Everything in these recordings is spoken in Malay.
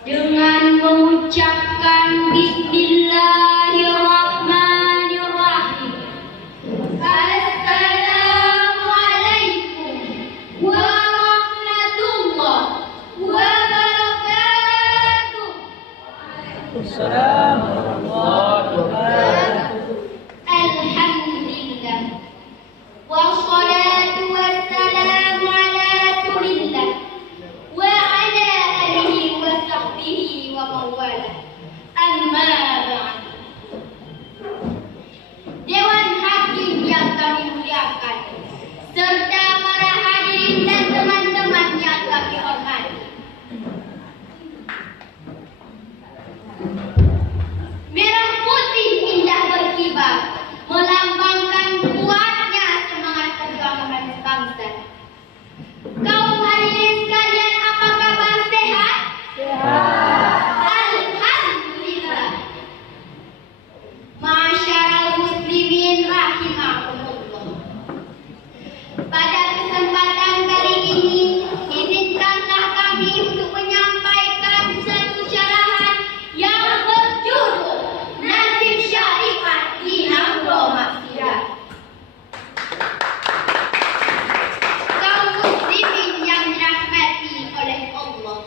Dengan mengucapkan Bismillahirrahmanirrahim. Assalamualaikum warahmatullahi wabarakatuh. Assalamualaikum warahmatullahi wabarakatuh. Alhamdulillah. Wassalatu wassalamu ala Rasulillah wa ala alihi wa sahbihi wa mawala. Amma ba'd. Dewan Hakim yang kami muliakan, serta para hadirin dan teman-teman yang kami hormati. Merah putih indah berkibar, melambangkan kuatnya semangat perjuangan bangsa. Kaum hadirin sekalian, apa kabar? Sehat? Alhamdulillah. Masyarul muslimin rahimakumullah. Pada kesempatan kali ini, izinkanlah kami untuk menyampaikan satu syarahan yang berjudul Nazim Syariat di Amro Maksiat. Kaum muslimin yang dirahmati oleh Allah,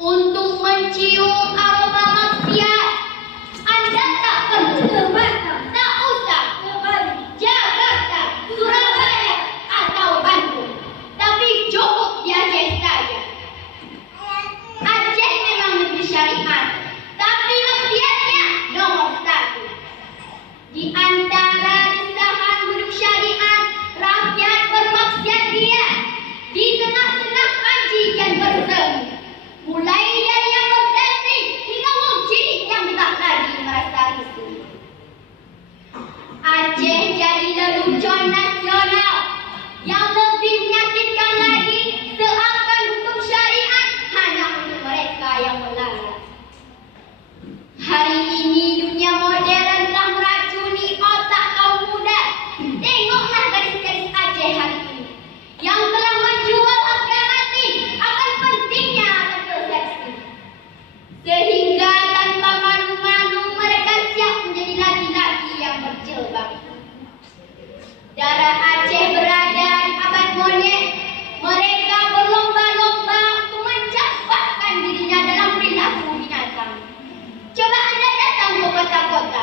untuk mencium aroma maksiat, Anda tak perlu ke Batam, tak usah ke Bali, Jakarta, Surabaya atau Bandung, tapi cukup di Aceh saja. Aceh memang negeri syariat, tapi maksiatnya nomor satu. Di antara desahan penduduk syariat, rakyat bermaksiat dia di tengah-tengah majikan bersemi. Mulai dari yang berdasing hingga wong cilik yang tak lagi merasa risau. Aceh jadi lelucon nasional. Yang lebih menyakitkan lagi, seakan hukum syariat hanya untuk mereka yang melarat. Hari ini dunia modern telah meracuni otak kaum muda. Tengoklah gadis-gadis Aceh hari ini yang telah menjual harga mati akan pentingnya berseksi, sehingga tanpa malu-malu mereka siap menjadi laki-laki yang berjilbab. Darah Aceh berada di abad monyet. Mereka berlomba-lomba untuk mencampakkan dirinya dalam perilaku binatang. Coba Anda datang ke kota-kota,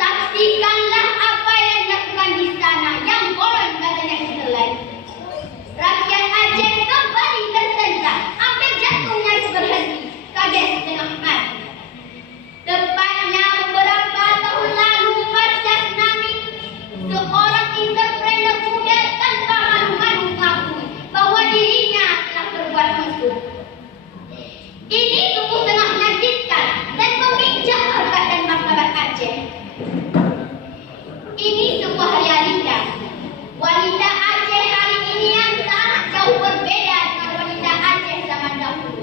saksikanlah apa yang dilakukan di sana yang konon katanya selain. Rakyat Aceh kembali tersentak, hampir jatuh nyaris berhenti, kaget setengah mati. Tepatnya beberapa tahun lalu pasca tsunami, seorang entrepreneur muda tanpa malu-malu mengakui bahwa dirinya telah berbuat mesum. Ini sungguh sangat menyakitkan dan meminjak harkat dan martabat Aceh. Ini sebuah realita. Wanita Aceh hari ini yang sangat jauh berbeda dengan wanita Aceh zaman dahulu.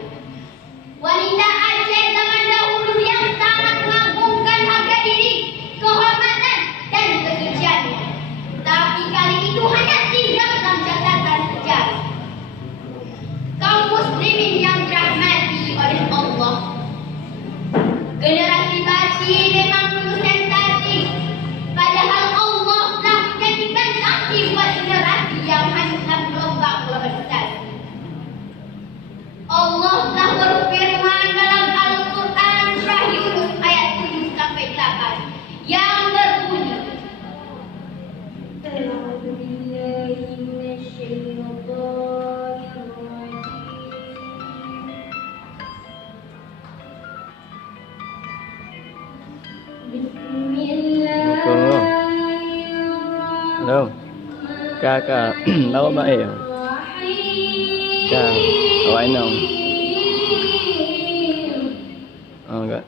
Wanita Aceh zaman dahulu yang sangat mengagungkan harga diri, kehormatan dan kesuciannya. Tapi kali itu hanya tinggal dalam catatan sejarah. Kaum muslimin yang dirahmati oleh Allah, generasi baci memang penuh sensasi. Padahal Allah telah menjanjikan sanksi buat generasi yang hanya dalam gelombang globalisasi. Allah telah berfirman dalam Al-Quran surah Yunus ayat 7 sampai 8 yang berbunyi, Bismillah. Đâu? Kakak, bawa baik. Kak, awak enam. Oh, enggak.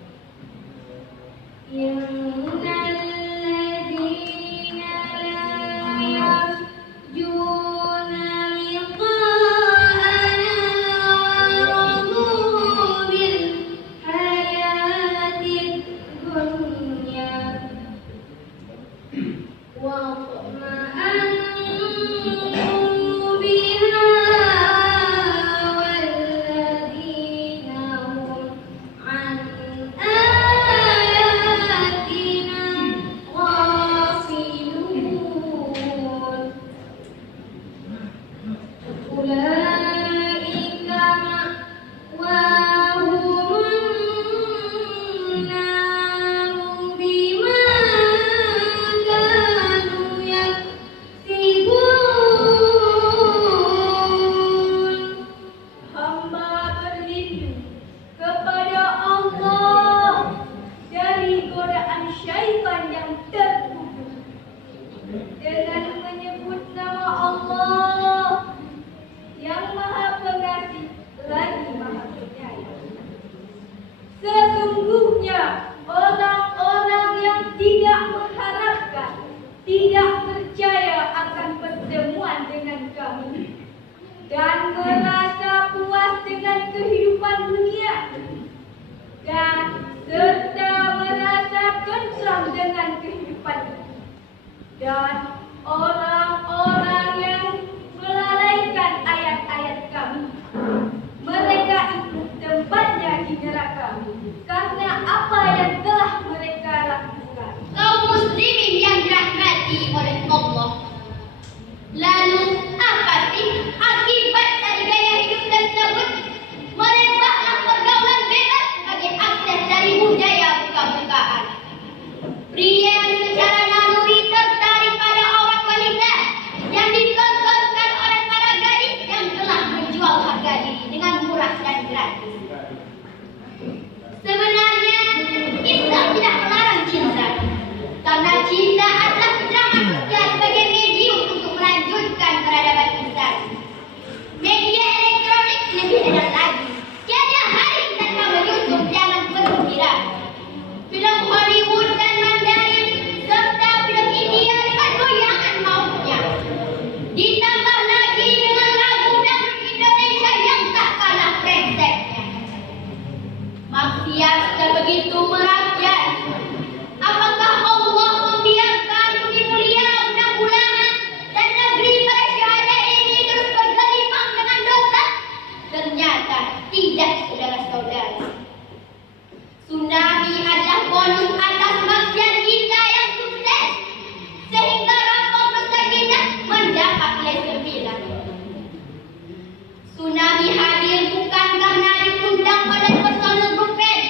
Dengan menyebut nama Allah yang Maha Pengasih lagi Maha Penyayang. Sesungguhnya orang-orang yang tidak mengharapkan, tidak percaya akan pertemuan dengan kami dan merasa puas dengan kehidupan dunia dan serta merasa tentram dengan kehidupan ini. Dan orang-orang yang melalaikan ayat-ayat kami, mereka itu tempatnya di neraka karena apa yang telah mereka lakukan. Kaum muslimin yang dirahmati oleh Allah, lalu apa sih akibat dari gaya hidup tersebut? Merebaklah pergaulan bebas sebagai akses dari budaya buka-bukaan. Pria yang secara naluri tertarik pada aurat wanita yang ditontonkan oleh para gadis yang telah menjual harga diri dengan murah dan gratis. Sebenarnya Islam tidak melarang cinta, karena cinta adalah fitrah manusia sebagai medium untuk melanjutkan peradaban insan. Media elektronik lebih enak lagi. Tiada hari tanpa menyusup jangan bergembira. Film Hollywood dan Mandarin serta film India dengan goyangan mautnya. Ditambah lagi dengan lagu dangdut Indonesia yang tak kalah brengseknya. Maksiat sebegitu merakyat. Apakah Allah membiarkan budi mulia undang ulama dan negeri para syuhada ini terus bergelimang dengan dosa? Ternyata tidak, saudara-saudara. Tsunami adalah bonus atas maksiat kita yang sukses, sehingga rapor dosa kita mendapat nilai 9. Tsunami hadir bukan karena diundang oleh personel grup band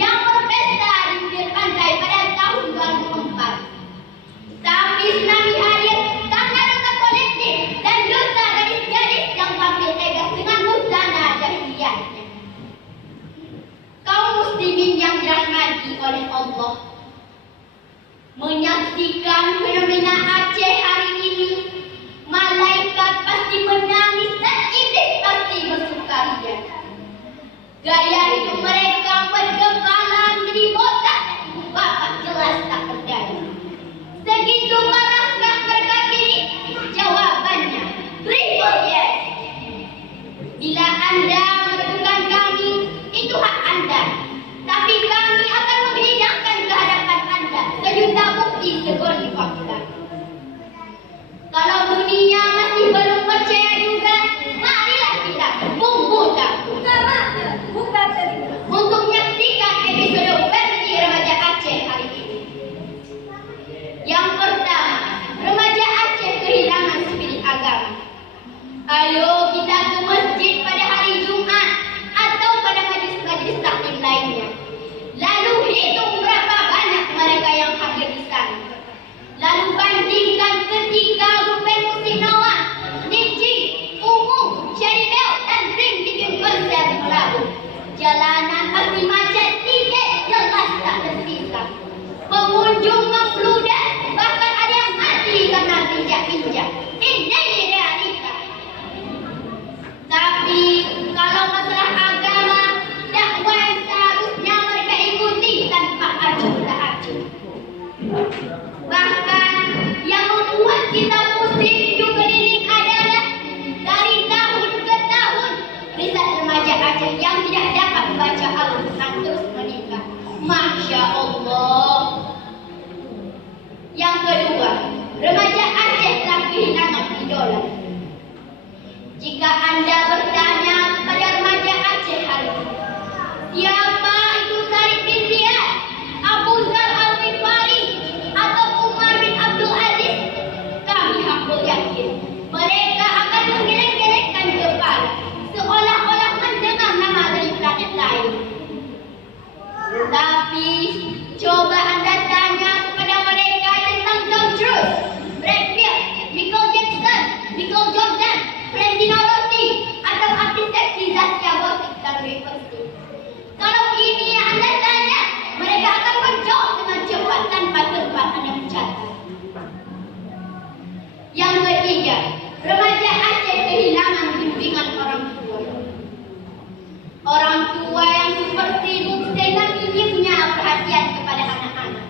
yang berpesta di pinggir pantai pada tahun 2004. Tapi tsunami hadir karena dosa kolektif dan dosa gadis-gadis yang tampil tegas dengan busana jahiliyahnya. Kaum muslimin yang dirahmati oleh Allah, menyaksikan fenomena Aceh hari ini, malaikat pasti menangis dan iblis pasti bersukaria. Gaya hidup mereka bergempalan jadi botak dan ibu bapak jelas tak berdaya. Segitu marahkah mereka kini? Jawabannya triple yes. Bila Anda menentukan kami, itu hak Anda. Tapi kami akan menghidangkan ke hadapan Anda sejuta bukti segoni fakta. Kalau dunia masih belum percaya juga, marilah kita membuka telinga untuk menyaksikan episode versi remaja Aceh hari ini. Yang pertama, remaja Aceh kehilangan spirit agama. Ayo kita ke masjid pada hari Jumat atau pada majelis-majelis taklim lainnya. Lalu hitung berapa banyak mereka yang hadir di sana. Lalu bandingkan ketika grup band musik Nawa, Niji, Ungu, Cherry Bell, dan Dream bikin konser di Melabu. Jalanan pasti macet, tiket jelas tak tersisa. Pengunjung membludak, bahkan ada yang mati karena rejak injak. Ini realita. Tapi kalau masalah agama, dakwah yang seharusnya mereka ikuti tanpa acuh tak acuh. Bahkan yang membuat kita pusing hidup keliling adalah dari tahun ke tahun riset remaja Aceh yang tidak dapat membaca Al-Quran terus meningkat. Masya Allah. Yang kedua, remaja Aceh telah kehilangan idola. Jika Anda bertanya kepada remaja Aceh hari ini, siapa itu Said bin Ziyad, Abu Zar Al-Ghifari, atau Umar bin Abdul Aziz, kami hampir yakin mereka akan menggeleng-gelengkan kepala seolah-olah mendengar nama dari planet lain. Tapi coba Anda tanya kepada mereka tentang Tom Cruise, Brad Pitt, Michael Jackson, Michael Jordan, Valentino Rossi, atau artis seksi Zaskia Gotik dan Riversi. Kalau ini yang Anda tanya, mereka akan menjawab dengan cepat tanpa tempat Anda mencatat. Yang ketiga, remaja Aceh kehilangan bimbingan orang tua. Orang tua yang seperti sehingga minimnya perhatian kepada anak-anak.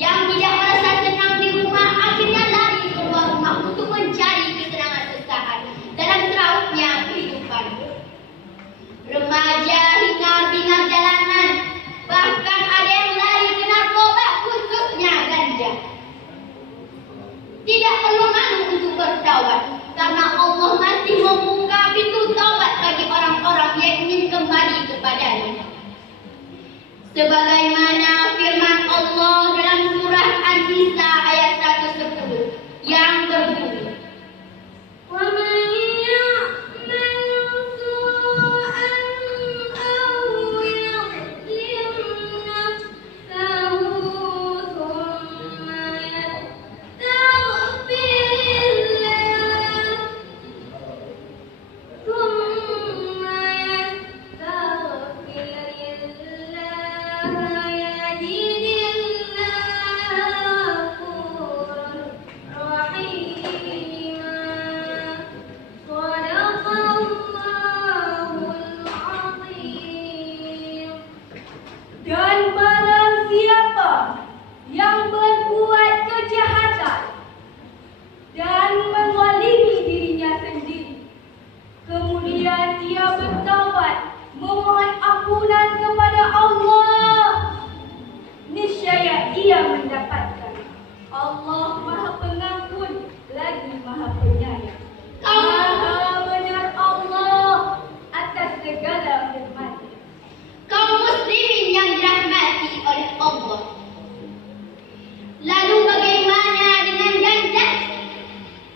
Yang tidak merasa senang di rumah akhirnya lari keluar rumah untuk mencari kesenangan sesaat dalam serautnya kehidupan. Remaja hingar-bingar jalanan, bahkan ada yang lari ke narkoba, khususnya ganja. Tidak perlu malu untuk bertaubat, karena Allah masih membuka pintu taubat bagi orang-orang yang ingin kembali kepadanya. Sebagaimana firman Allah dalam surah An-Nisa ayat 110 yang berbunyi, وَمَنْ يَعْمَلْ سُوءًا أَوْ يَظْلِمْ نَفْسَهُ ثُمَّ يَسْتَغْفِرِ اللَّهَ يَجِدِ اللَّهَ غَفُورًا رَحِيمًا. صَدَقَ اللَّهُ الْعَظِيمُ. Dan barang siapa yang berbuat kejahatan dan menzalimi dirinya sendiri, kemudian dia bertaubat, memohon ampunan kepada Allah, niscaya ia mendapatkan. Allah Maha Pengampun lagi Maha Penyayang. Maha benar Allah atas segala firman. kaum muslimin yang dirahmati oleh Allah. Lalu bagaimana dengan ganja?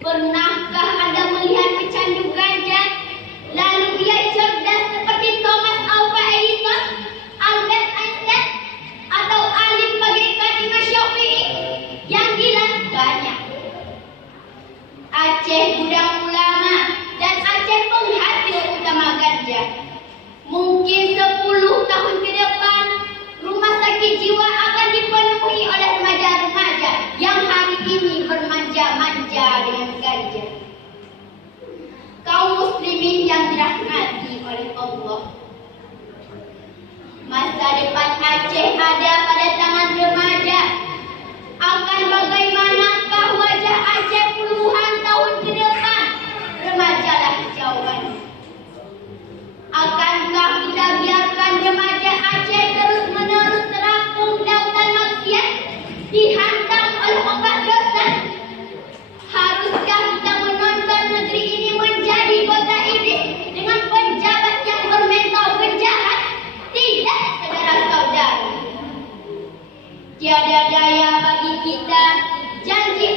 Pernahkah Anda melihat pecandu ganja lalu ia cerdas seperti Thomas Alva Edison, Albert Einstein, atau alim bagaikan Imam Syafi'i? Yang gila banyak. Aceh gudang ulama dan Aceh penghasil utama ganja. Mungkin 10 tahun ke depan, rumah sakit jiwa akan dipenuhi oleh remaja-remaja yang hari ini bermanja-manja dengan ganja. Kaum muslimin yang dirahmati oleh Allah, masa depan Aceh ada pada tangan remaja. Akan bagaimanakah wajah Aceh puluhan tahun ke depan? Remajalah jawabannya. Akankah kita biarkan remaja Aceh terus-menerus terapung lautan maksiat, dihantam oleh ombak dosa? Haruskah kita menonton negeri ini menjadi kota iblis dengan penjabat yang bermental penjahat? Tidak, saudara-saudara. Tiada daya bagi kita, janji